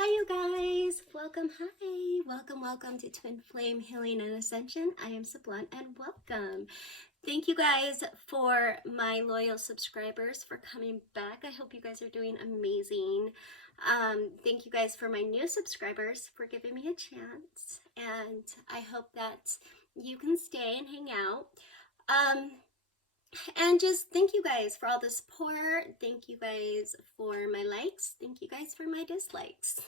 Hi you guys, welcome to Twin Flame Healing and Ascension. I am Sublime and welcome. Thank you guys for my loyal subscribers for coming back. I hope you guys are doing amazing. Thank you guys for my new subscribers for giving me a chance, and I hope that you can stay and hang out. And just thank you guys for all the support. Thank you guys for my likes. Thank you guys for my dislikes.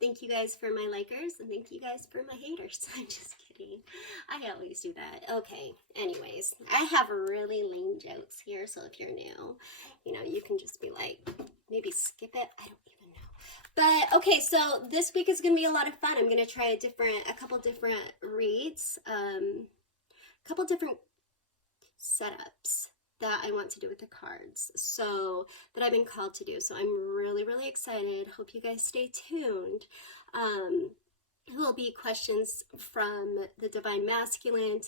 Thank you guys for my likers, and thank you guys for my haters. I'm just kidding. I always do that. Okay, anyways, I have really lame jokes here, so if you're new, you can just be like, maybe skip it. I don't even know. But okay, so this week is going to be a lot of fun. I'm going to try a couple different reads, a couple different setups that I want to do with the cards, so that I've been called to do. So I'm really excited. Hope you guys stay tuned. It will be questions from the Divine Masculine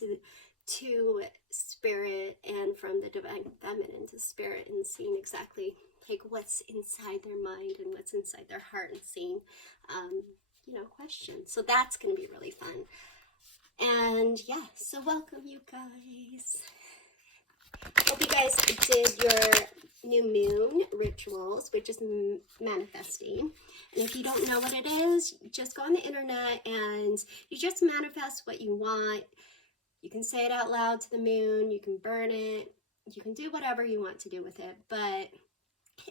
to Spirit, and from the Divine Feminine to Spirit, and seeing exactly like what's inside their mind and what's inside their heart, and seeing questions. So that's going to be really fun. And yeah, so welcome you guys. Hope you guys did your new moon rituals, which is manifesting. And if you don't know what it is, just go on the internet and you just manifest what you want. You can say it out loud to the moon, you can burn it, you can do whatever you want to do with it, but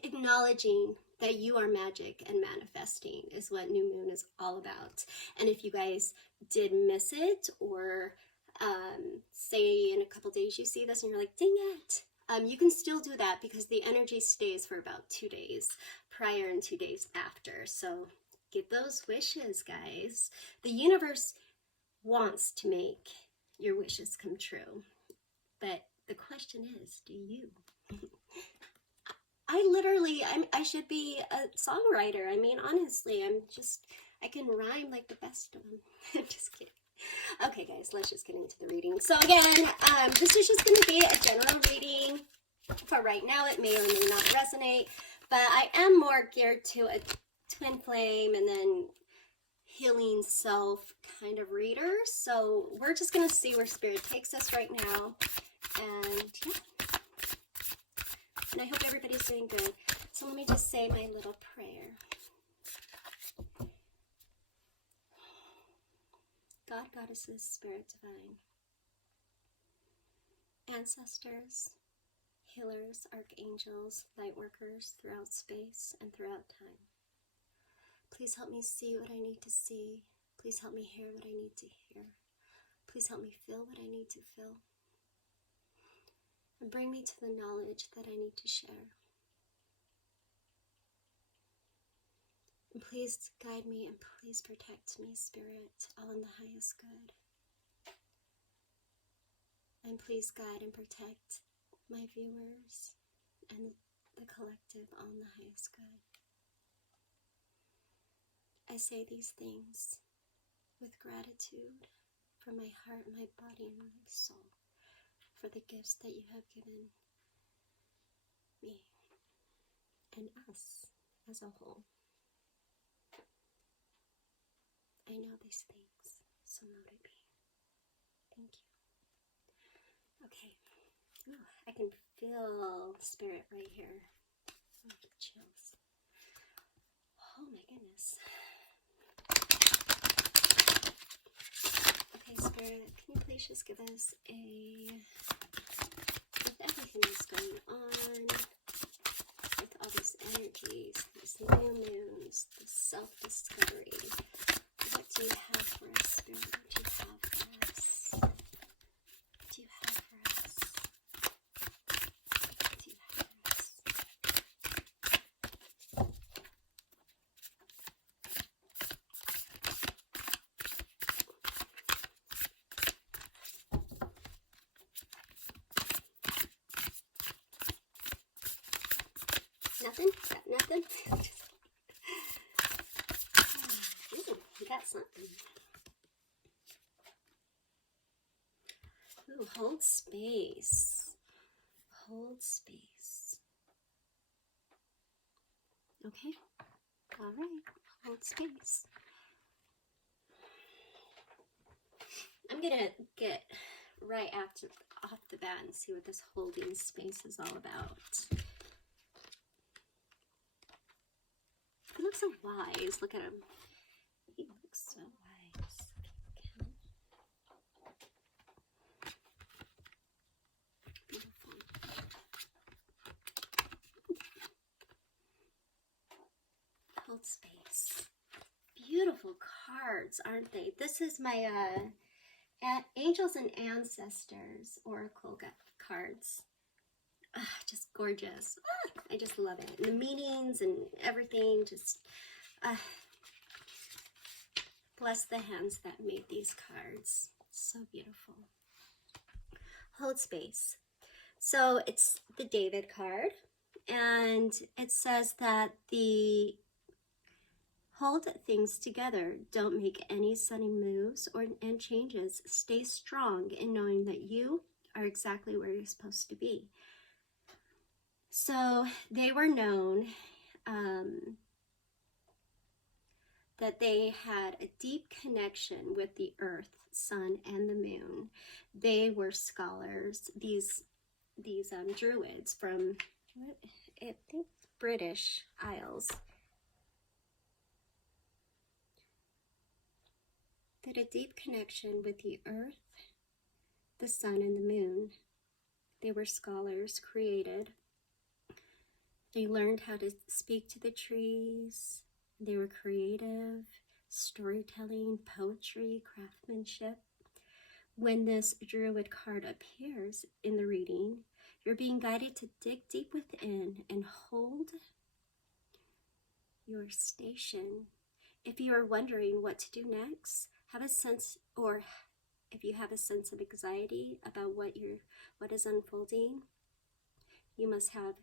acknowledging that you are magic and manifesting is what new moon is all about. And if you guys did miss it, or say in a couple days you see this and you're like, dang it, you can still do that, because the energy stays for about 2 days prior and 2 days after. So get those wishes, guys. The universe wants to make your wishes come true, but the question is, do you? I should be a songwriter. I mean, honestly, I can rhyme like the best of them. I'm just kidding. Okay, guys, let's just get into the reading. So again, this is just going to be a general reading. For right now, it may or may not resonate, but I am more geared to a twin flame and then healing self kind of reader. So we're just going to see where Spirit takes us right now. And yeah. And I hope everybody's doing good. So let me just say my little prayer. God, Goddesses, Spirit Divine, Ancestors, Healers, Archangels, Lightworkers throughout space and throughout time. Please help me see what I need to see. Please help me hear what I need to hear. Please help me feel what I need to feel. And bring me to the knowledge that I need to share. And please guide me and please protect me, Spirit, all in the highest good. And please guide and protect my viewers and the collective all in the highest good. I say these things with gratitude from my heart, my body, and my soul for the gifts that you have given me and us as a whole. I know these things, so mote it be. Thank you. Okay. Ooh, I can feel Spirit right here. Oh, chills. Oh my goodness. Okay, Spirit, can you please just give us with everything that's going on, with all these energies, these new moons, this self-discovery, what do you have for us, Spirit? What do you have for us? What do you have for us? What do you have for us? Nothing? Got nothing? Ooh, we got something. Ooh, hold space. Hold space. Okay. All right, hold space. I'm gonna get right off the bat and see what this holding space is all about. He looks so wise. Look at him. He looks so wise. Beautiful. Hold space. Beautiful cards, aren't they? This is my Angels and Ancestors Oracle cards. Just gorgeous. I just love it. And the meanings and everything, just bless the hands that made these cards. So beautiful. Hold space. So it's the David card, and it says that the hold things together. Don't make any sudden moves and changes. Stay strong in knowing that you are exactly where you're supposed to be. So they were known that they had a deep connection with the earth, sun, and the moon. They were scholars. These druids from, I think, British Isles. That a deep connection with the earth, the sun, and the moon. They were scholars, created. They learned how to speak to the trees. They were creative, storytelling, poetry, craftsmanship. When this druid card appears in the reading, you're being guided to dig deep within and hold your station. If you are wondering what to do next, if you have a sense of anxiety about what is unfolding, you must have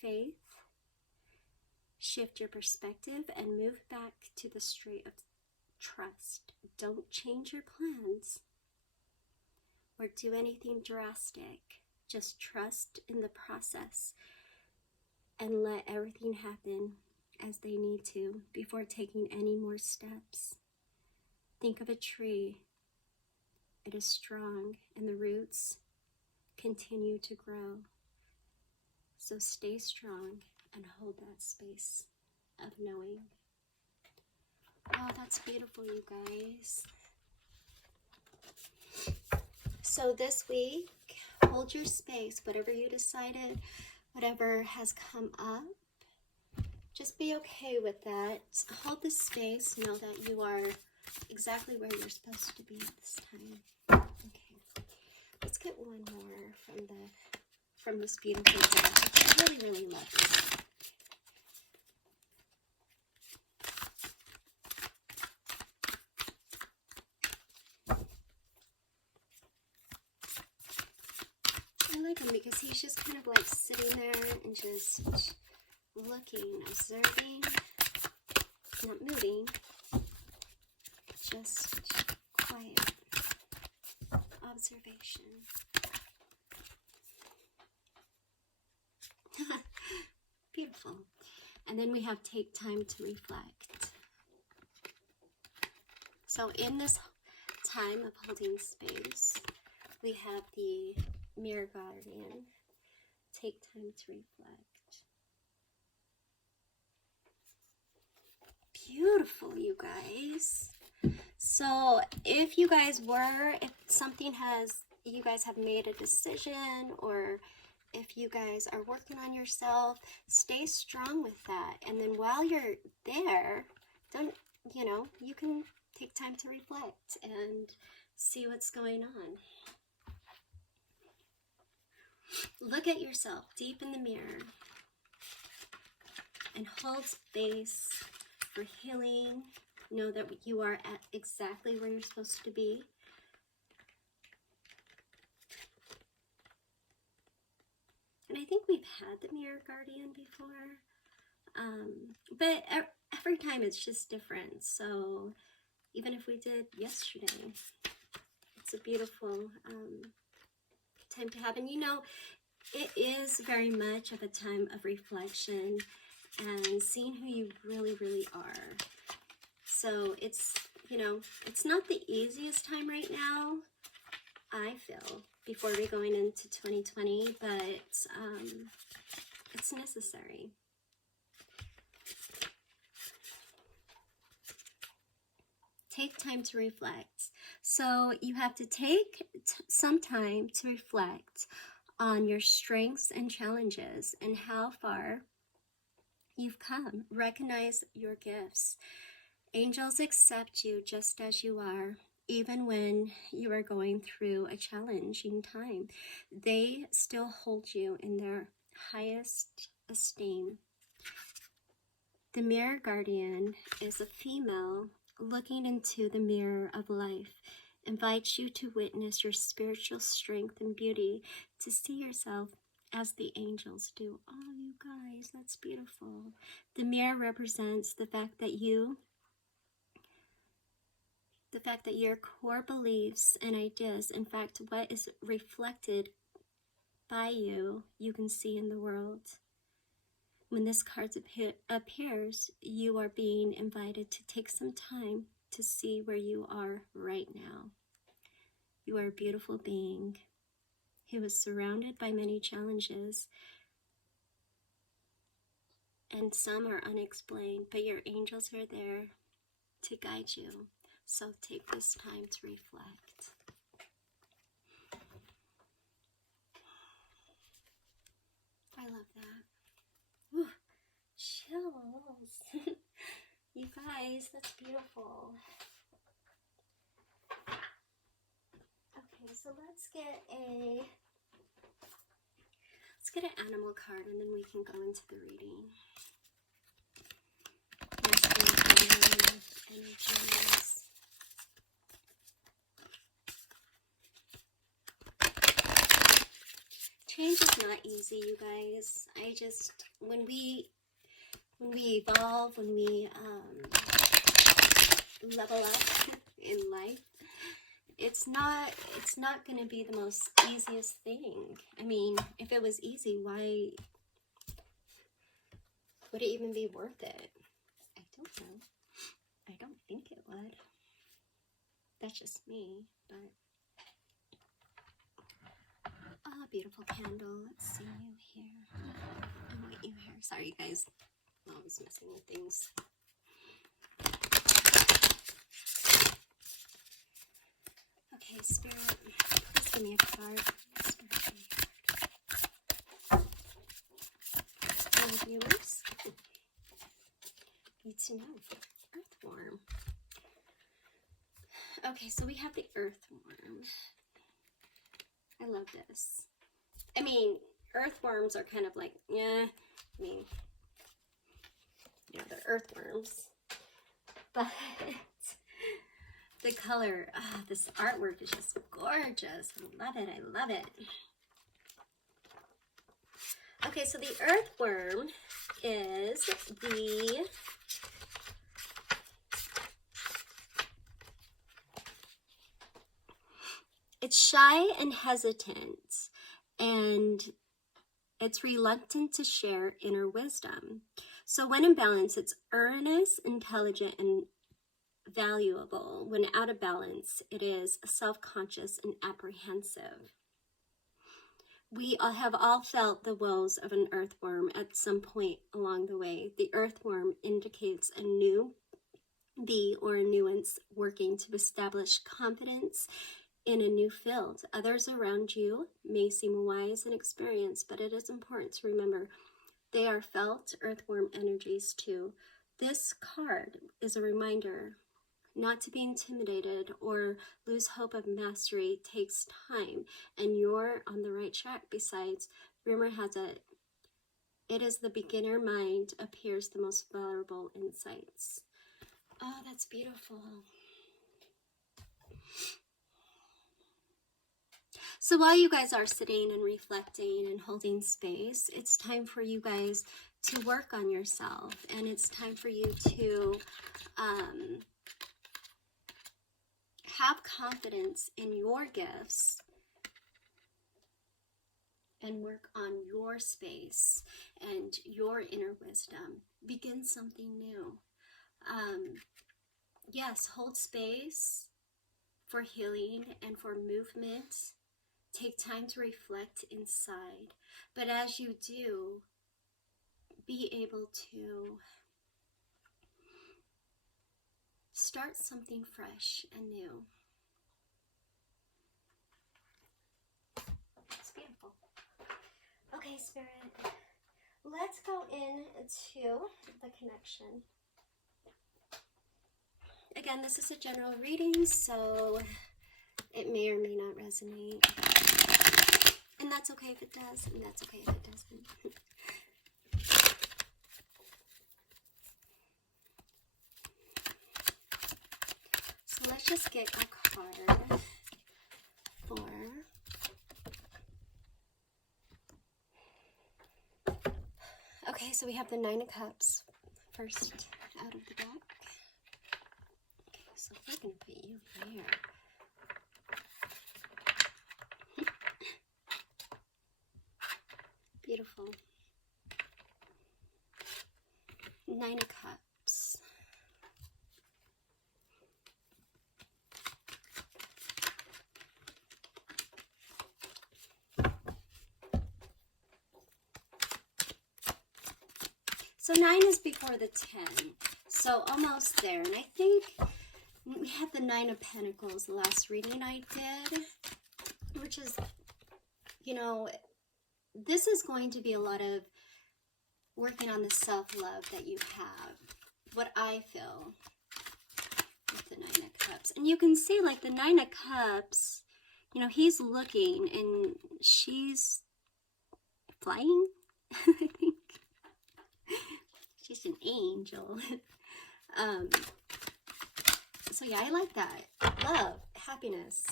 faith, shift your perspective, and move back to the straight of trust. Don't change your plans or do anything drastic. Just trust in the process and let everything happen as they need to before taking any more steps. Think of a tree. It is strong and the roots continue to grow. So stay strong and hold that space of knowing. Oh, that's beautiful, you guys. So this week, hold your space, whatever you decided, whatever has come up. Just be okay with that. Hold the space. Know that you are exactly where you're supposed to be at this time. Okay, let's get one more from this beautiful deck. I really, really love this. I like him because he's just kind of like sitting there and just looking, observing, not moving, just quiet observation. Beautiful. And then we have take time to reflect. So in this time of holding space, we have the Mirror Guardian. Take time to reflect. Beautiful, you guys. So if you guys you guys have made a decision, or if you guys are working on yourself, stay strong with that. And then while you're there, you can take time to reflect and see what's going on. Look at yourself deep in the mirror and hold space for healing. Know that you are at exactly where you're supposed to be. And I think we've had the Mirror Guardian before, but every time it's just different. So even if we did yesterday, it's a beautiful time to have. And it is very much of a time of reflection and seeing who you really, really are. So it's, you know, it's not the easiest time right now, I feel, before we're going into 2020, but it's necessary. Take time to reflect. So you have to take some time to reflect on your strengths and challenges and how far you've come. Recognize your gifts. Angels accept you just as you are, even when you are going through a challenging time. They still hold you in their highest esteem. The mirror guardian is a female looking into the mirror of life, invites you to witness your spiritual strength and beauty, to see yourself as the angels do. Oh, you guys, that's beautiful. The mirror represents the fact that your core beliefs and ideas, in fact, what is reflected by you, you can see in the world. When this card appears, you are being invited to take some time to see where you are right now. You are a beautiful being who is surrounded by many challenges, and some are unexplained, but your angels are there to guide you. So take this time to reflect. I love that. Ooh, chills. You guys, that's beautiful. Okay, so let's get an animal card and then we can go into the reading. Energies. Change is not easy, you guys. When we evolve, when we level up in life, it's not going to be the most easiest thing. I mean, if it was easy, why would it even be worth it? I don't know. I don't think it would. That's just me, but oh, beautiful candle. Let's see you here. I want you here. Sorry, you guys. I'm always messing with things. Okay, Spirit, please give me a card. Spirit, give me a card. Hello, viewers. Need to know. Earthworm. Okay, so we have the earthworm. I love this. I mean, earthworms are kind of like, yeah, I mean, they're earthworms. But the color, this artwork is just gorgeous. I love it, I love it. Okay, so the earthworm is it's shy and hesitant, and it's reluctant to share inner wisdom. So when in balance, it's earnest, intelligent, and valuable. When out of balance, it is self-conscious and apprehensive. We have all felt the woes of an earthworm at some point along the way. The earthworm indicates a new bee or a nuance working to establish confidence in a new field. Others around you may seem wise and experienced, but it is important to remember they are felt earthworm energies too. This card is a reminder not to be intimidated or lose hope of mastery. It takes time, and you're on the right track. Besides, rumor has it is the beginner mind appears the most vulnerable insights. Oh, that's beautiful. So while you guys are sitting and reflecting and holding space, it's time for you guys to work on yourself, and it's time for you to have confidence in your gifts and work on your space and your inner wisdom. Begin something new. Yes, hold space for healing and for movement. Take time to reflect inside. But as you do, be able to start something fresh and new. It's beautiful. Okay, Spirit, let's go into the connection. Again, this is a general reading, so it may or may not resonate. And that's okay if it does, and that's okay if it doesn't. So let's just get a card for okay, so we have the Nine of Cups first out of the deck. Okay, so we're going to put you there. Beautiful. Nine of Cups. So 9 is before the 10, so almost there. And I think we had the 9 of Pentacles the last reading I did, which is, you know, this is going to be a lot of working on the self-love that you have, what I feel with the 9 of Cups. And you can see, like, the 9 of Cups, you know, he's looking and she's flying, I think. She's an angel. So yeah, I like that. Love, happiness,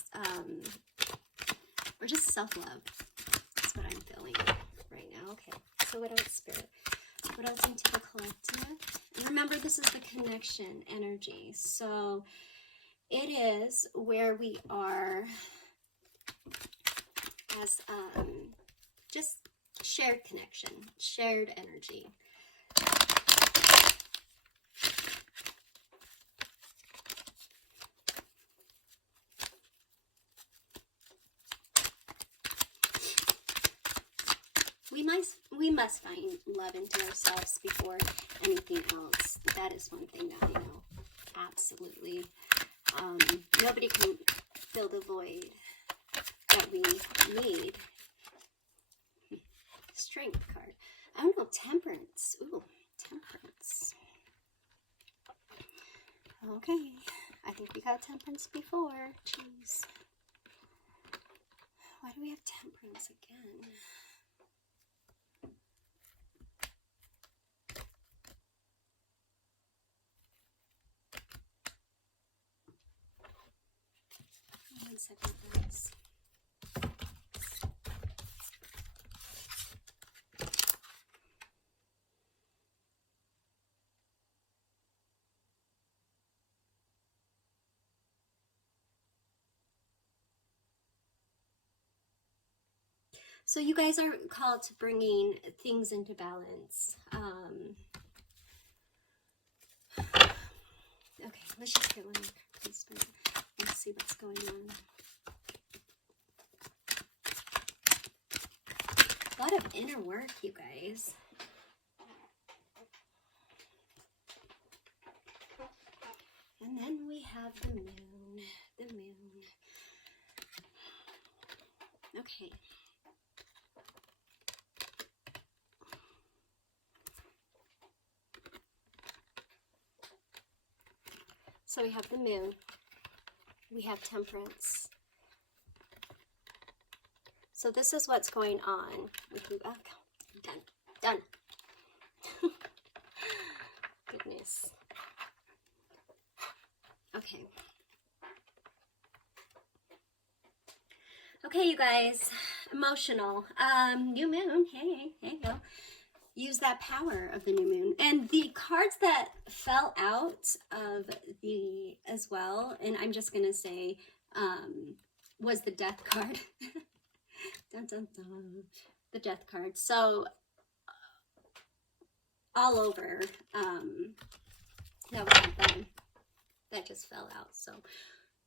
or just self-love. That's what I'm feeling right now. Okay, so what else, Spirit? What else into the collective? And remember, this is the connection energy. So it is where we are as just shared connection, shared energy. We must find love into ourselves before anything else. That is one thing that I know. Absolutely. Nobody can fill the void that we need. Strength card. I don't know, temperance. Ooh, temperance. Okay. I think we got temperance before. Jeez. Why do we have temperance again? One second, guys. So you guys are called to bringing things into balance. Okay, let's just get one more, please. Let's see what's going on. A lot of inner work, you guys. And then we have the moon. The moon. Okay. So we have the moon. We have temperance. So this is what's going on with you. Oh, done. Goodness. Okay. Okay, you guys. Emotional. New moon. Hey, there you go. Use that power of the new moon. And the cards that fell out of the as well, and I'm just gonna say, was the death card. Dun, dun, dun. the Death card. So all over, that was something that just fell out. So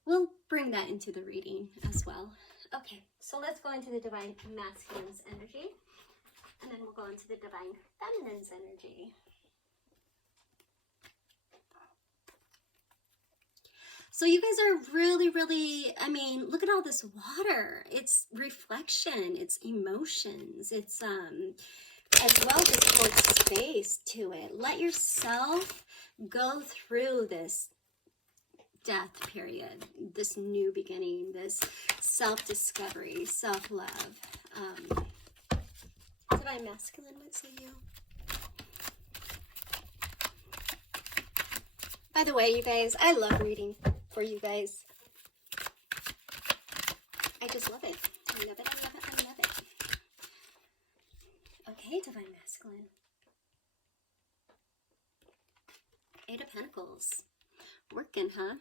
we'll bring that into the reading as well. Okay, so let's go into the Divine Masculine's energy, and then we'll go into the Divine Feminine's energy. So you guys are really, I mean, look at all this water. It's reflection, it's emotions, it's as well just hold space to it. Let yourself go through this death period, this new beginning, this self-discovery, self-love. Divine Masculine, what say you? By the way, you guys, I love reading for you guys. I just love it. I love it, I love it, I love it. Okay, Divine Masculine. 8 of Pentacles. Working, huh?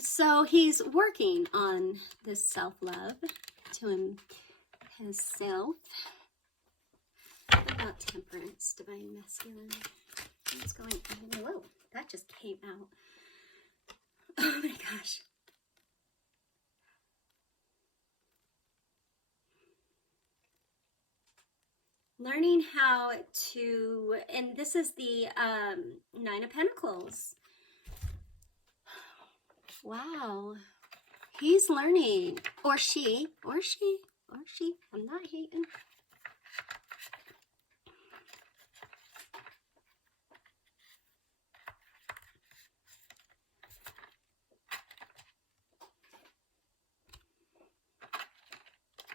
So he's working on this self-love to himself. What about Temperance, Divine Masculine? What's going on? Whoa, that just came out. Oh my gosh. Learning how to, and this is the 9 of Pentacles. Wow. He's learning, or she, I'm not hating.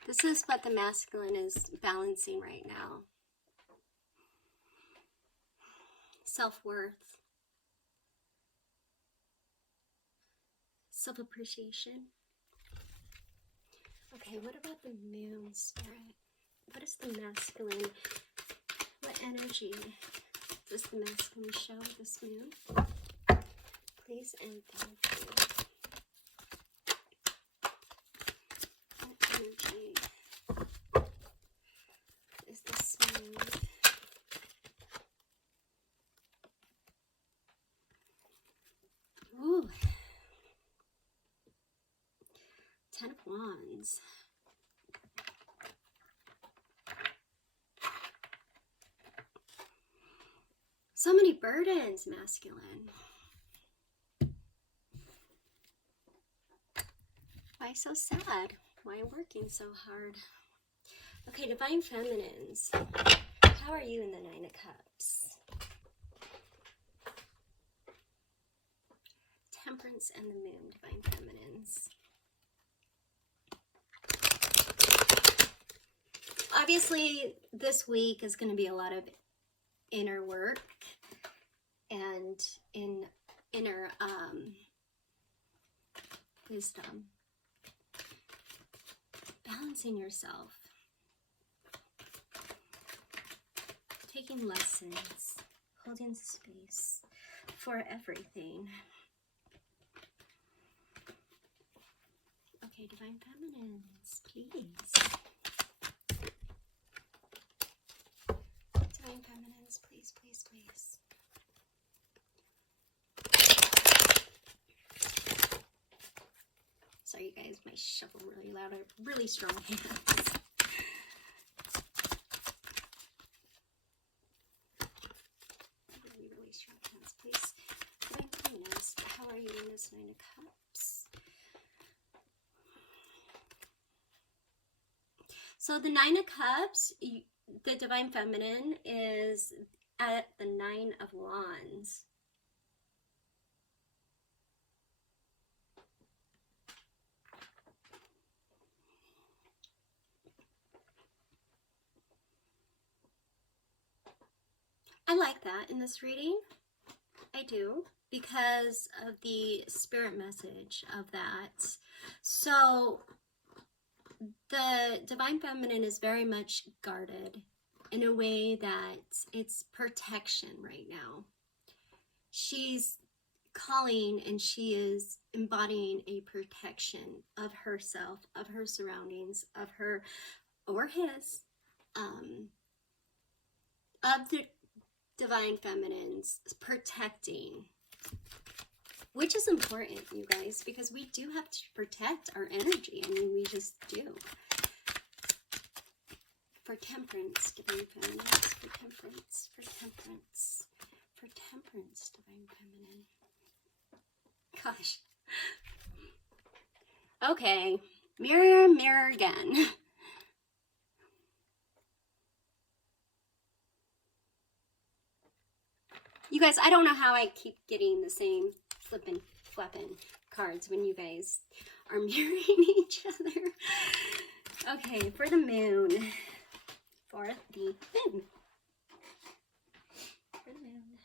This is what the masculine is balancing right now. Self-worth. Self-appreciation. Okay, what about the moon spirit? What is the masculine? What energy does the masculine show this moon? Please and thank you. What energy is this moon? Ooh. 10 of Wands. So many burdens, masculine. Why so sad? Why working so hard? Okay, Divine Feminines. How are you in the 9 of Cups? Temperance and the Moon, Divine Feminines. Obviously, this week is going to be a lot of inner work and inner wisdom. Balancing yourself. Taking lessons. Holding space for everything. Okay, Divine Feminines, please. Divine Feminines, please, please, please. Sorry, you guys, my shuffle really loud. I have really strong hands. Really strong hands, please. Divine Feminines, how are you in this 9 of Cups? So the 9 of Cups, the Divine Feminine is at the 9 of Wands. I like that in this reading. I do, because of the spirit message of that. So the Divine Feminine is very much guarded in a way that it's protection right now. She's calling and she is embodying a protection of herself, of her surroundings, of her or his, of the divine feminines protecting, which is important, you guys, because we do have to protect our energy. I mean, we just do. For temperance, divine feminines, for temperance, for temperance, for temperance, divine feminine. Gosh. Okay, mirror, mirror again. You guys, I don't know how I keep getting the same flippin' flappin' cards when you guys are mirroring each other. Okay, for the moon. For the moon. For the moon.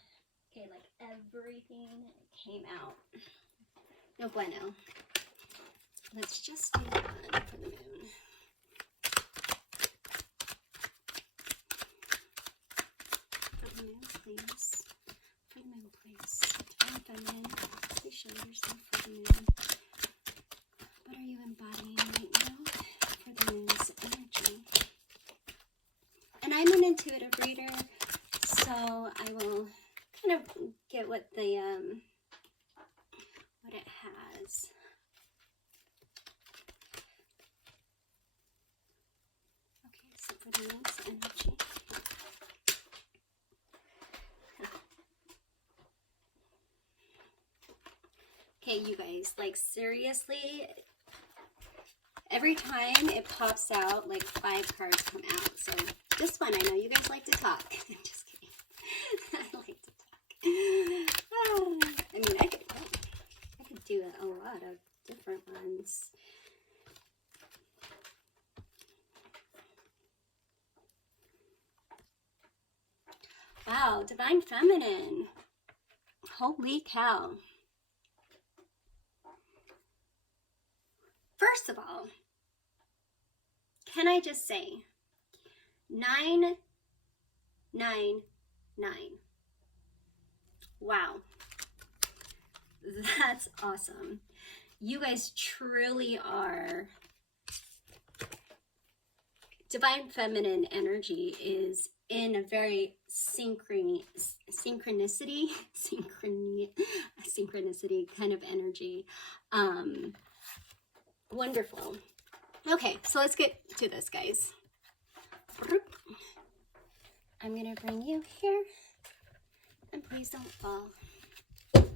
Okay, like everything came out. No bueno. Let's just do one for the moon. For the moon, please. For the moon, please. Divine feminine, please show yourself for the moon. What are you embodying right now for the moon's energy? And I'm an intuitive reader, so I will kind of get what the what it has. Okay, so for the moon's energy. Okay, you guys, like seriously, every time it pops out, like 5 cards come out. So this one, I know you guys like to talk. I'm just kidding. I like to talk. I mean, I could do a lot of different ones. Wow, divine feminine. Holy cow. First of all, can I just say 999? Wow. That's awesome. You guys truly are. Divine feminine energy is in a very synchronicity kind of energy. Wonderful. Okay, so let's get to this, guys. I'm gonna bring you here, and please don't fall. I'm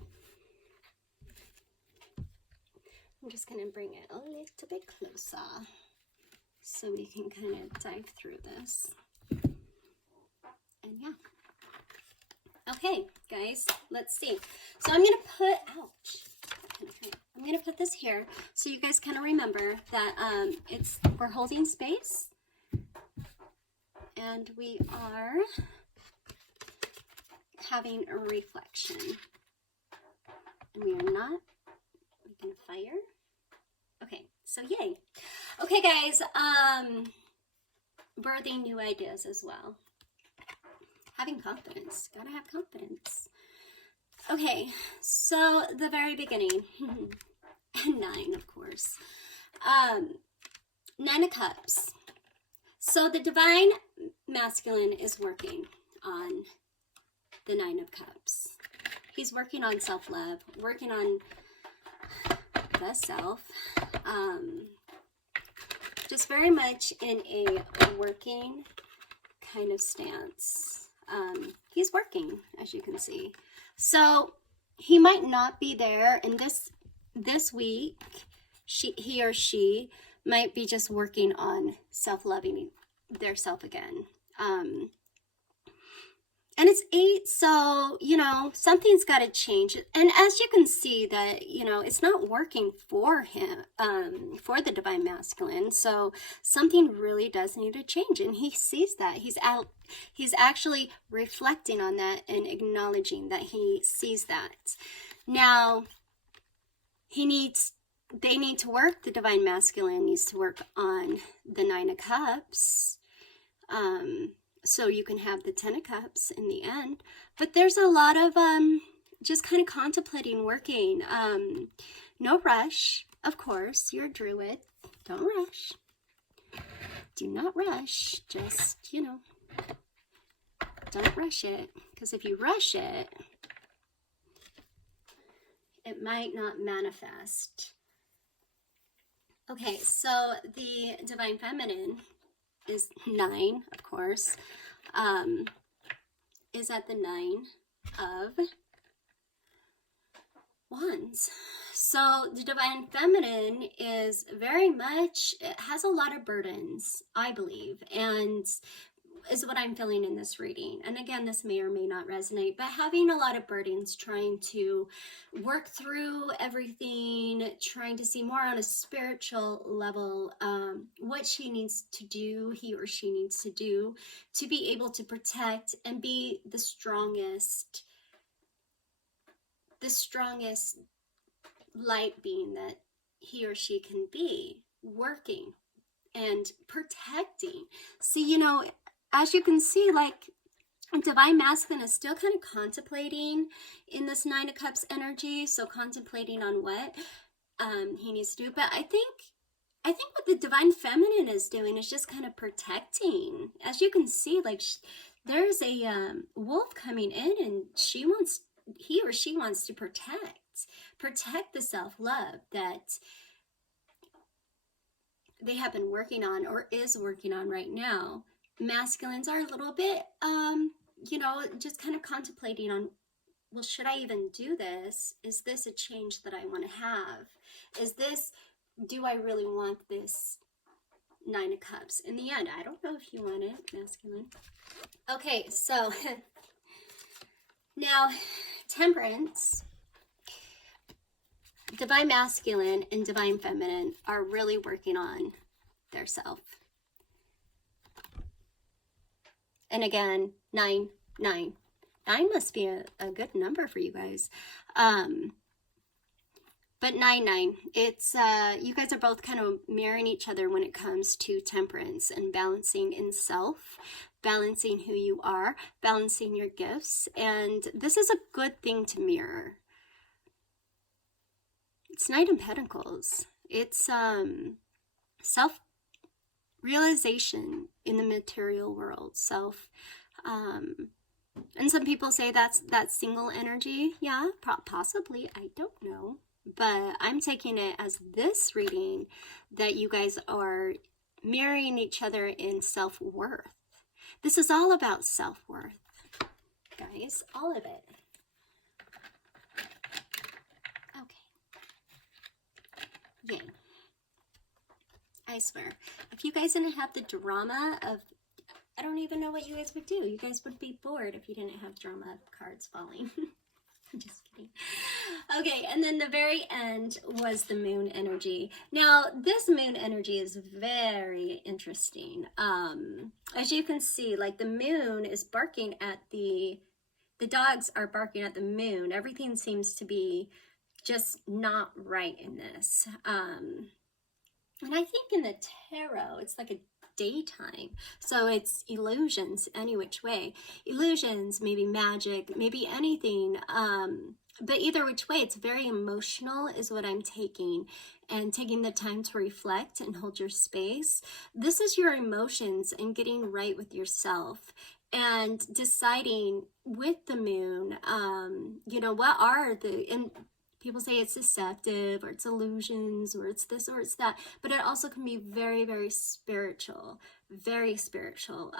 just gonna bring it a little bit closer so we can kind of dive through this. And yeah. Okay, guys, let's see. So I'm gonna put, I'm gonna put this here so you guys kind of remember that we're holding space and we are having a reflection. And we are not making a fire. Okay, so yay. Okay, guys, birthing new ideas as well. Having confidence, gotta have confidence. Okay, so the very beginning, and 9, of course. 9 of Cups. So the divine masculine is working on the 9 of Cups. He's working on self-love, working on the self, just very much in a working kind of stance. He's working, as you can see. So he might not be there in this week. He or she might be just working on self-loving their self again. And it's 8, so, you know, something's got to change. And as you can see that, you know, it's not working for him, for the divine masculine. So something really does need to change. And he sees that. He's actually reflecting on that and acknowledging that he sees that. Now, they need to work, the divine masculine needs to work on the 9 of Cups. So you can have the 10 of Cups in the end. But there's a lot of just kind of contemplating, working. No rush, of course. You're a druid. Don't rush. do not rush. Just, you know, don't rush it. Because if you rush it, it might not manifest. Okay, so the Divine Feminine is 9, of course, is at the 9 of Wands. So the Divine Feminine is very much, it has a lot of burdens, I believe, and is what I'm feeling in this reading. And again, this may or may not resonate, but having a lot of burdens, trying to work through everything, trying to see more on a spiritual level, what she needs to do, he or she needs to do, to be able to protect and be the strongest light being that he or she can be, working and protecting. See, you know, as you can see, like, Divine Masculine is still kind of contemplating in this 9 of Cups energy, so contemplating on what he needs to do. But I think what the Divine Feminine is doing is just kind of protecting. As you can see, like, there's a wolf coming in, and he or she wants to protect the self-love that they have been working on or is working on right now. Masculines are a little bit, you know, just kind of contemplating on, well, should I even do this? Is this a change that I want to have? Do I really want this 9 of Cups? In the end, I don't know if you want it, masculine. Okay, so now Temperance, Divine Masculine and Divine Feminine are really working on their self. And again, 9, 9. 9 must be a good number for you guys. But 9, 9, it's, you guys are both kind of mirroring each other when it comes to temperance and balancing in self, balancing who you are, balancing your gifts. And this is a good thing to mirror. It's Knight of Pentacles. It's self-realization in the material world. And some people say that's single energy. Yeah, possibly. I don't know. But I'm taking it as this reading that you guys are mirroring each other in self-worth. This is all about self-worth, guys. All of it. Yay. I swear, if you guys didn't have the drama of, I don't even know what you guys would do. You guys would be bored if you didn't have drama of cards falling. I'm just kidding. Okay, and then the very end was the moon energy. Now, this moon energy is very interesting. As you can see, like, the moon is barking at the dogs are barking at the moon. Everything seems to be just not right in this. And I think in the tarot, it's like a daytime. So it's illusions any which way. Illusions, maybe magic, maybe anything. But either which way, it's very emotional is what I'm taking. And taking the time to reflect and hold your space. This is your emotions and getting right with yourself. And deciding with the moon, you know, what are and people say it's deceptive or it's illusions or it's this or it's that, but it also can be very, very spiritual, very spiritual.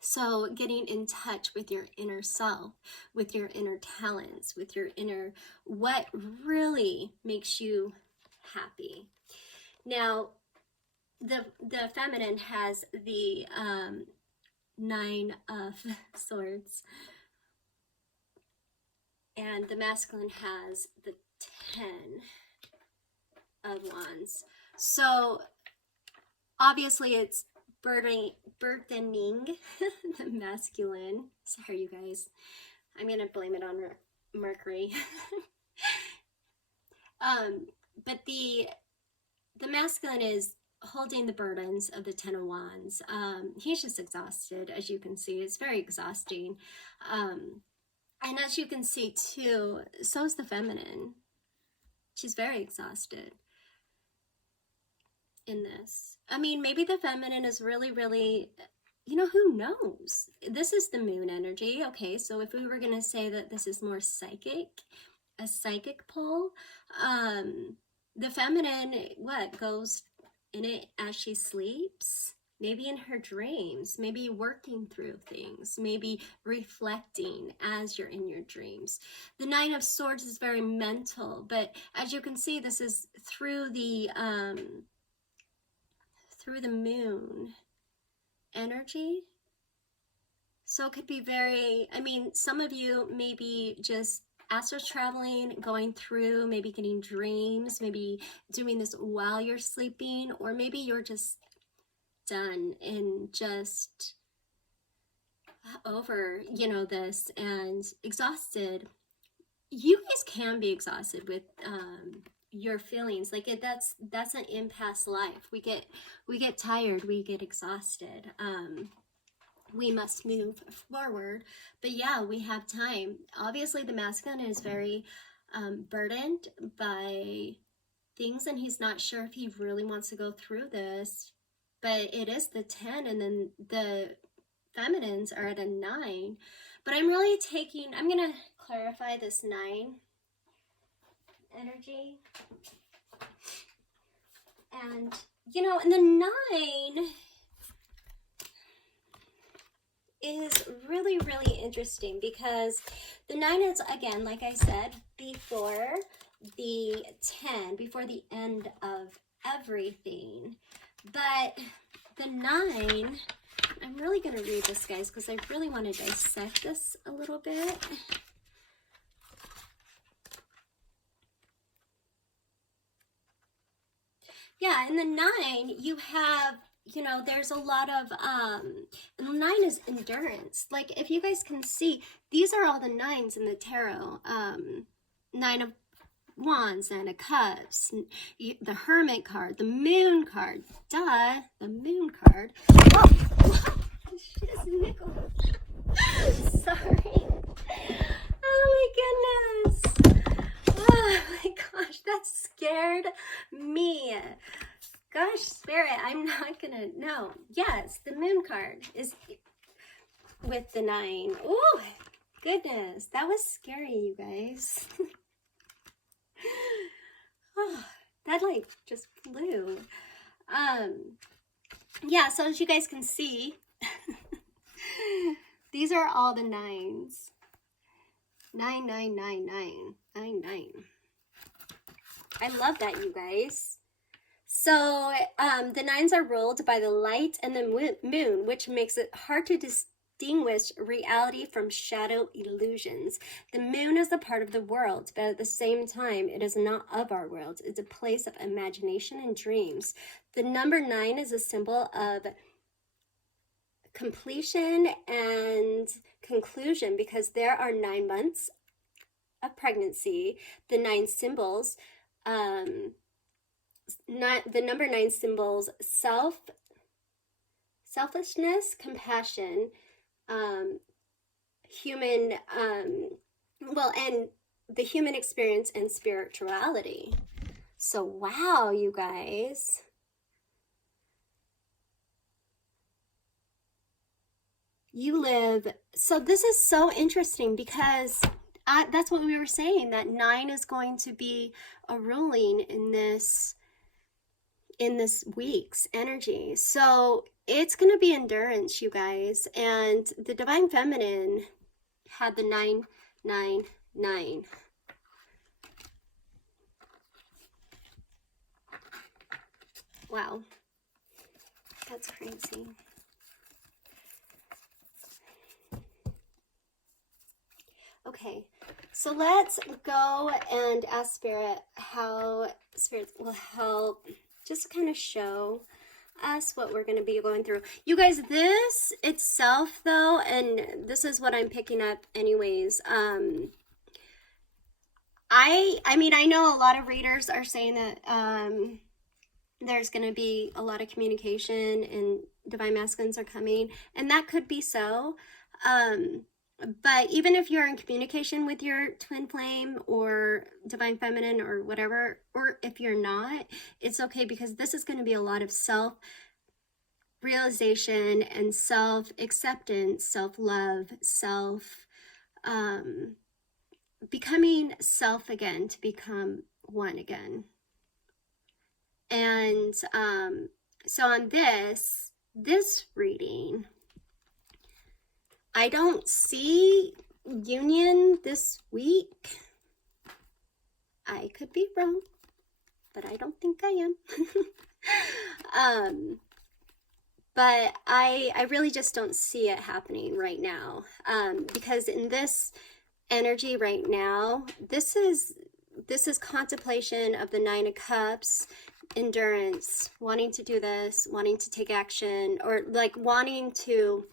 So getting in touch with your inner self, with your inner talents, with your inner, what really makes you happy. Now, the feminine has the 9 of Swords. And the masculine has the 10 of Wands. So obviously it's burdening the masculine. Sorry, you guys. I'm going to blame it on Mercury. But the masculine is holding the burdens of the 10 of Wands. He's just exhausted, as you can see. It's very exhausting. And as you can see too, so is the feminine. She's very exhausted. in this. I mean, maybe the feminine is really, really, you know, who knows? This is the moon energy. Okay, so if we were going to say that this is more psychic, a psychic pole, the feminine, what, goes in it as she sleeps? Maybe in her dreams, maybe working through things, maybe reflecting as you're in your dreams. The Nine of Swords is very mental, but as you can see, this is through the moon energy. So it could be very, I mean, some of you maybe just astral traveling, going through, maybe getting dreams, maybe doing this while you're sleeping, or maybe you're just done and just over, you know, this and exhausted. You guys can be exhausted with your feelings. Like that's an impasse life. We get tired, we get exhausted. We must move forward, but yeah, we have time. Obviously the masculine is very burdened by things, and he's not sure if he really wants to go through this. But it is the 10, and then the feminines are at a 9. But I'm really taking, I'm going to clarify this 9 energy. And, you know, and the 9 is really, really interesting, because the 9 is, again, like I said, before the 10, before the end of everything. But the 9, I'm really going to read this, guys, because I really want to dissect this a little bit. Yeah, in the 9, you have, you know, there's a lot of, the 9 is endurance. Like, if you guys can see, these are all the 9s in the tarot. 9 of Wands, 9 of Cups, the Hermit card, the Moon card, duh, the Moon card. Oh, just nickel. Sorry. Oh my goodness. Oh my gosh, that scared me. Gosh, Spirit, I'm not gonna, no. Yes, the Moon card is with the 9. Oh, goodness, that was scary, you guys. Oh, that like just flew. Yeah, so as you guys can see, these are all the 9s. 9, 9, 9, 9, 9, 9. I love that, you guys. So the 9s are ruled by the light and the moon, which makes it hard to distinguish reality from shadow illusions. The moon is a part of the world, but at the same time, it is not of our world. It's a place of imagination and dreams. The number 9 is a symbol of completion and conclusion, because there are 9 months of pregnancy. The 9 symbols, the number 9 symbols selfishness, compassion, human, and the human experience and spirituality. So wow, you guys. You live, so this is so interesting, because that's what we were saying, that 9 is going to be a ruling in this week's energy. So it's going to be endurance, you guys. And the Divine Feminine had the 999. Wow, that's crazy. Okay, so let's go and ask Spirit how Spirit will help just kind of show us what we're going to be going through. You guys, this itself though, and this is what I'm picking up anyways, I mean, I know a lot of readers are saying that there's going to be a lot of communication and divine masculines are coming, and that could be so. But even if you're in communication with your twin flame or divine feminine or whatever, or if you're not, it's okay, because this is going to be a lot of self-realization and self-acceptance, self-love, becoming self again, to become one again. And so on this reading, I don't see union this week. I could be wrong, but I don't think I am. But I really just don't see it happening right now. Because in this energy right now, this is contemplation of the Nine of Cups, endurance, wanting to do this, wanting to take action, or like wanting to,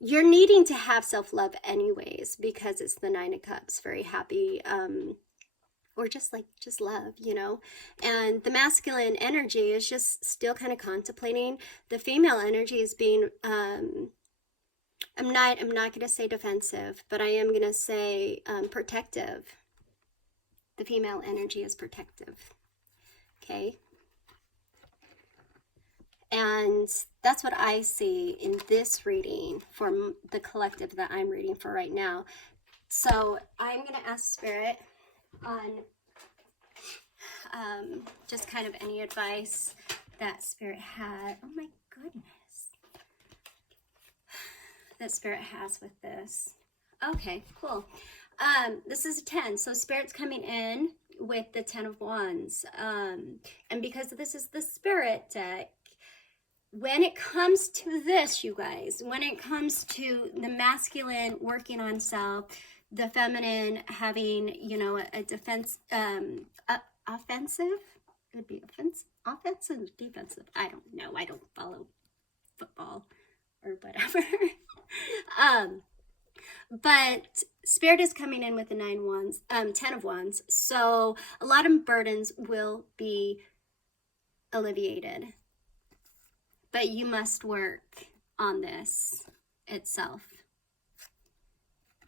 you're needing to have self-love anyways, because it's the Nine of Cups, very happy, or just love, you know. And the masculine energy is just still kind of contemplating. The female energy is being, I'm not going to say defensive, but I am going to say protective. The female energy is protective. Okay. And that's what I see in this reading for the collective that I'm reading for right now. So I'm going to ask Spirit on just kind of any advice that Spirit had. Oh my goodness. That Spirit has with this. Okay, cool. This is a 10. So Spirit's coming in with the 10 of Wands. And because this is the Spirit deck, when it comes to this, you guys, when it comes to the masculine working on self, the feminine having, you know, a defense, offensive, it would be offensive, defensive. I don't know. I don't follow football or whatever. But Spirit is coming in with the 10 of Wands. So a lot of burdens will be alleviated. But you must work on this itself.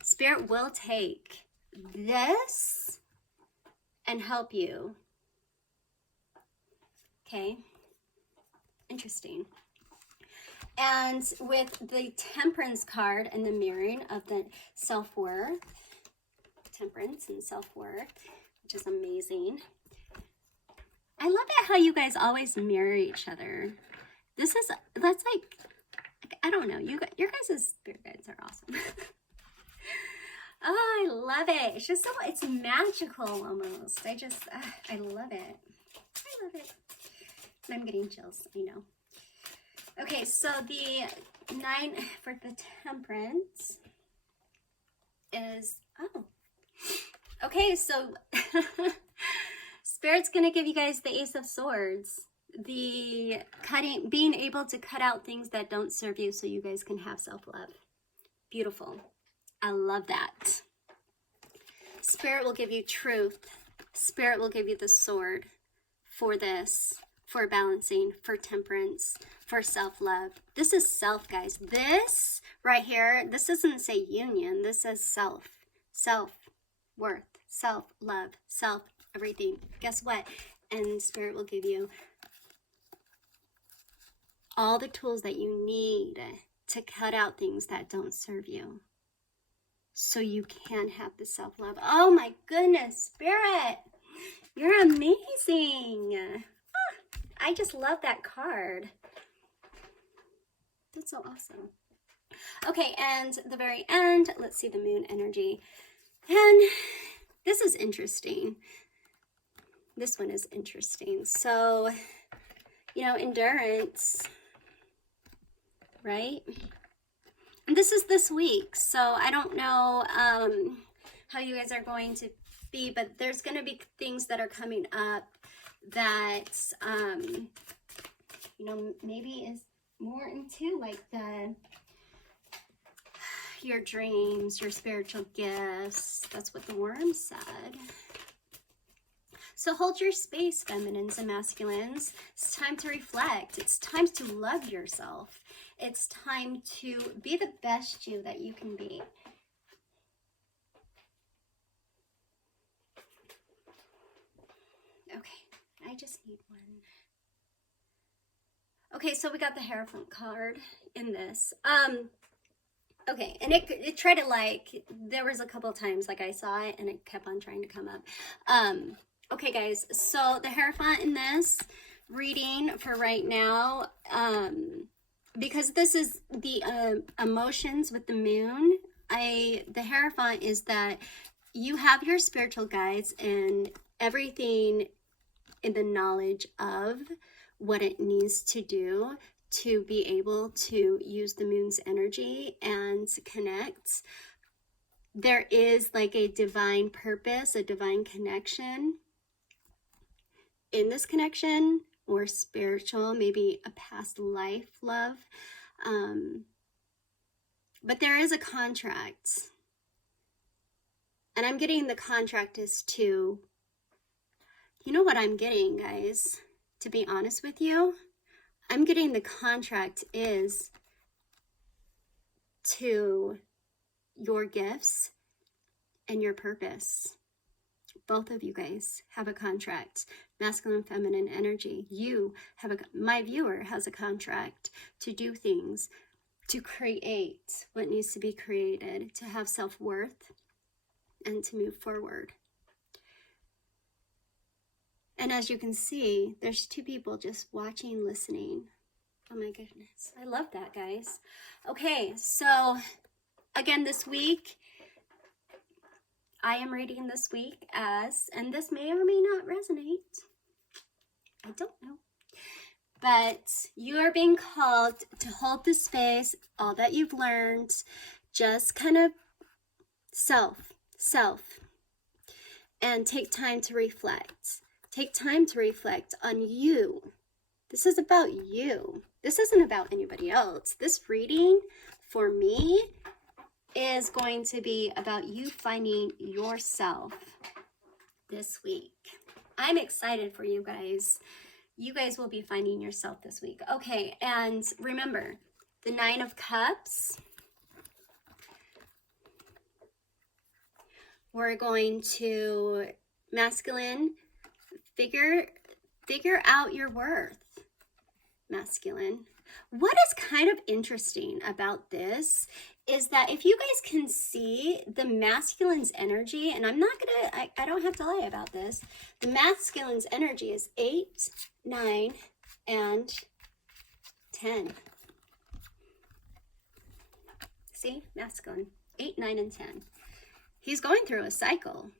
Spirit will take this and help you. Okay? Interesting. And with the Temperance card and the mirroring of the self-worth, temperance and self-worth, which is amazing. I love it how you guys always mirror each other. That's like, I don't know, your guys' spirit guides are awesome. Oh, I love it. It's just it's magical almost. I love it. I love it. I'm getting chills, I know. Okay, so the 9 for the Temperance is, okay, so Spirit's going to give you guys the Ace of Swords. The being able to cut out things that don't serve you so you guys can have self-love. Beautiful. I love that. Spirit will give you truth. Spirit will give you the sword for this, for balancing, for temperance, for self-love. This is self, guys. This right here, this doesn't say union. This says self. Self-worth, self-love, self-everything. Guess what? And Spirit will give you all the tools that you need to cut out things that don't serve you so you can have the self-love. Oh my goodness, Spirit, you're amazing. I just love that card. That's so awesome. Okay, and the very end, let's see the moon energy. And this is interesting. This one is interesting. So, you know, endurance, right? And this is this week, so I don't know how you guys are going to be, but there's going to be things that are coming up that, you know, maybe is more into like your dreams, your spiritual gifts. That's what the worm said. So hold your space, feminines and masculines. It's time to reflect. It's time to love yourself. It's time to be the best you that you can be. Okay, I just need one. Okay, so we got the Hierophant card in this. Okay, and it tried to, like, there was a couple times like I saw it and it kept on trying to come up. Okay guys, so the Hierophant in this reading for right now, because this is the emotions with the moon, the Hierophant is that you have your spiritual guides and everything in the knowledge of what it needs to do to be able to use the moon's energy and connect. There is like a divine purpose, a divine connection in this connection, or spiritual, maybe a past life love. But there is a contract. And I'm getting the contract is to, you know what I'm getting, guys? To be honest with you, I'm getting the contract is to your gifts and your purpose. Both of you guys have a contract, masculine, feminine energy. You have my viewer has a contract to do things, to create what needs to be created, to have self-worth, and to move forward. And as you can see, there's two people just watching, listening. Oh my goodness. I love that, guys. Okay, so again, this week, I am reading this week as, and this may or may not resonate. I don't know. But you are being called to hold the space, all that you've learned, just kind of self, and take time to reflect. Take time to reflect on you. This is about you. This isn't about anybody else. This reading, for me, is going to be about you finding yourself this week. I'm excited for you guys. You guys will be finding yourself this week. Okay, and remember, the 9 of Cups. We're going to, masculine, figure out your worth, masculine. What is kind of interesting about this is that if you guys can see the masculine's energy, and I don't have to lie about this, the masculine's energy is 8, 9, and 10. See, masculine, 8, 9, and 10. He's going through a cycle.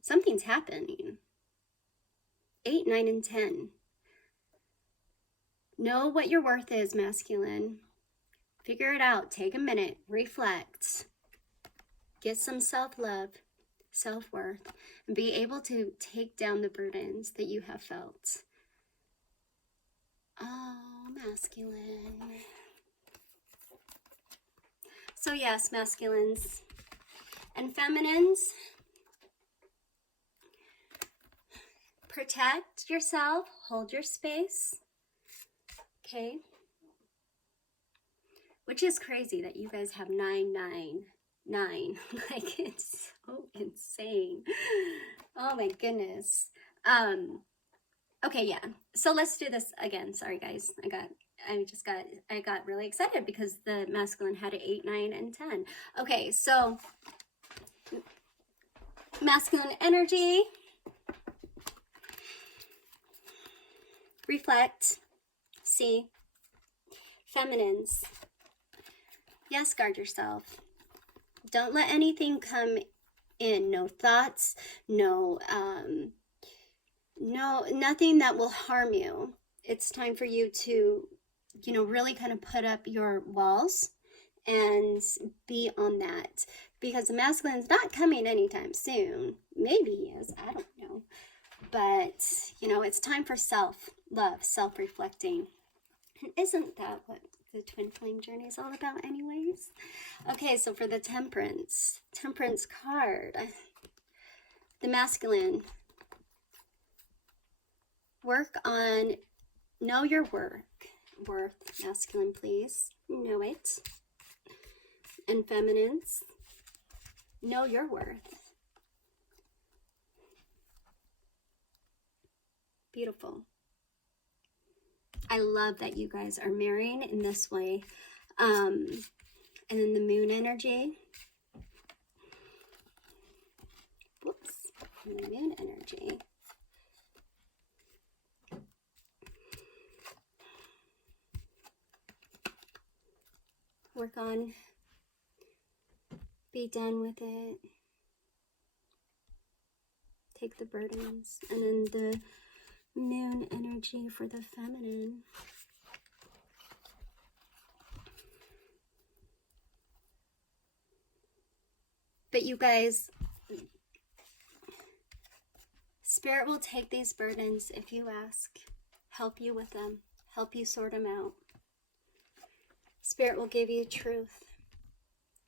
Something's happening. 8, 9, and 10. Know what your worth is, masculine. Figure it out. Take a minute. Reflect. Get some self-love, self-worth, and be able to take down the burdens that you have felt. Oh, masculine. So yes, masculines and feminines, protect yourself, hold your space, okay? Which is crazy that you guys have 9, 9, 9. Like, it's so insane. Oh my goodness. Okay, yeah. So let's do this again. Sorry guys. I got really excited because the masculine had 8, 9, and 10. Okay, so masculine energy. Reflect. See. Feminines. Yes, guard yourself. Don't let anything come in. No thoughts, nothing that will harm you. It's time for you to, really kind of put up your walls and be on that. Because the masculine's not coming anytime soon. Maybe he is, I don't know. But, it's time for self-love, self-reflecting. And isn't that what the twin flame journey is all about anyways? Okay, so for the temperance card, the masculine, work on, know your worth, masculine, please, know it. And feminines, know your worth. Beautiful. I love that you guys are marrying in this way. And then the moon energy. Whoops. And the moon energy. Work on, be done with it. Take the burdens. And then the moon energy for the feminine. But you guys, Spirit will take these burdens if you ask, help you with them, help you sort them out. Spirit will give you truth,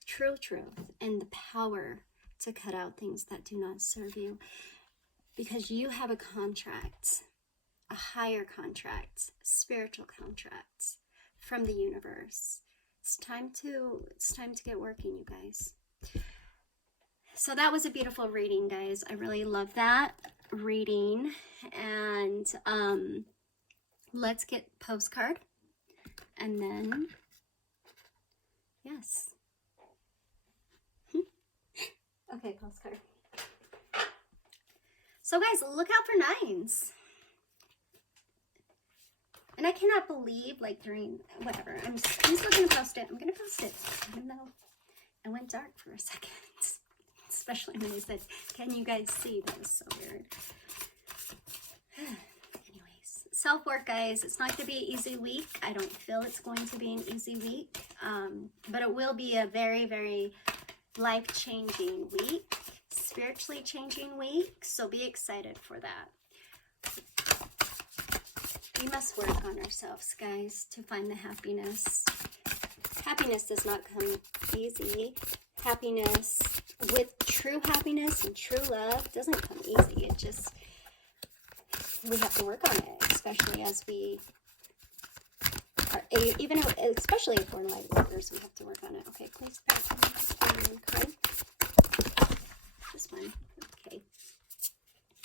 true truth, and the power to cut out things that do not serve you. Because you have a contract, a higher contract, spiritual contract from the universe. It's time to get working, you guys. So that was a beautiful reading, guys. I really love that reading. And let's get postcard. And then, yes. Okay, postcard. So guys, look out for 9s. And I cannot believe, like, during, whatever, I'm still going to post it. I'm going to post it, even though it went dark for a second. Especially when they said, can you guys see? That was so weird. Anyways, self-work, guys. It's not going to be an easy week. I don't feel it's going to be an easy week. But it will be a very, very life-changing week. Spiritually changing week. So be excited for that. We must work on ourselves, guys, to find the happiness. Happiness does not come easy. Happiness, with true happiness and true love, doesn't come easy. It just, we have to work on it, especially as we are, even especially if we're light workers, we have to work on it. Okay, please back this one card. This one, okay.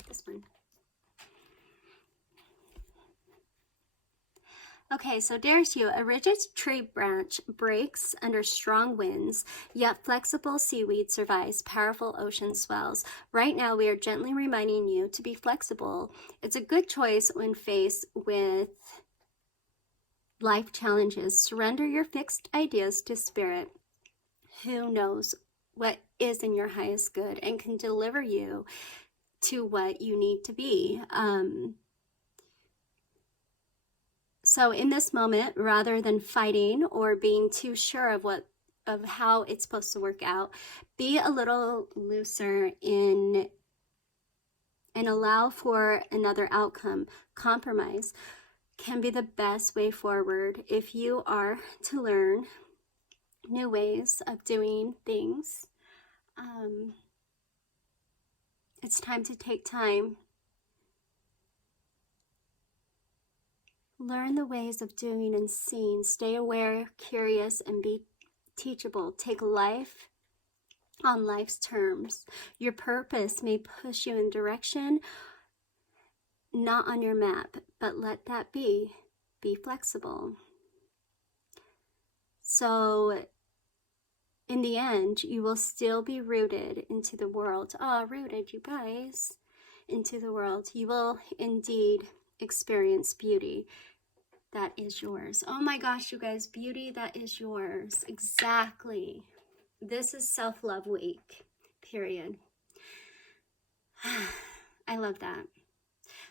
This one. Okay, so there's you. A rigid tree branch breaks under strong winds, yet flexible seaweed survives powerful ocean swells. Right now, we are gently reminding you to be flexible. It's a good choice when faced with life challenges. Surrender your fixed ideas to Spirit, who knows what is in your highest good and can deliver you to what you need to be. So in this moment, rather than fighting or being too sure of how it's supposed to work out, be a little looser and allow for another outcome. Compromise can be the best way forward if you are to learn new ways of doing things. It's time to take time. Learn the ways of doing and seeing. Stay aware, curious, and be teachable. Take life on life's terms. Your purpose may push you in direction not on your map, but let that be. Be flexible. So in the end, you will still be rooted into the world. Rooted, you guys, into the world. You will indeed experience beauty that is yours. Oh my gosh, you guys, beauty that is yours. Exactly. This is self-love week, period. I love that.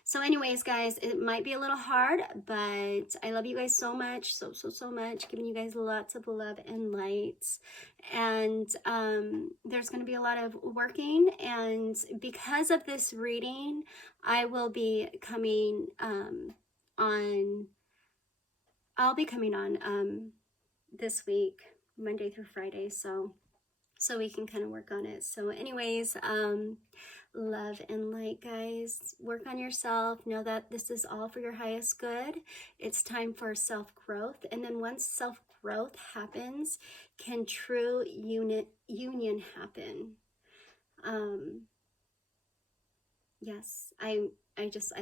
So anyways, guys, it might be a little hard, but I love you guys so much, so much, giving you guys lots of love and light. And there's going to be a lot of working, and because of this reading, I will be coming I'll be coming on this week, Monday through Friday, so we can kind of work on it. So anyways, love and light, guys. Work on yourself. Know that this is all for your highest good. It's time for self-growth. And then once self-growth happens, can true union happen. Yes, I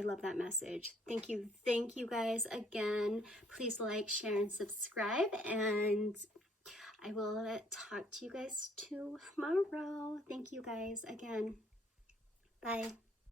love that message. Thank you guys again. Please like, share, and subscribe, and I will talk to you guys tomorrow. Thank you guys again. Bye.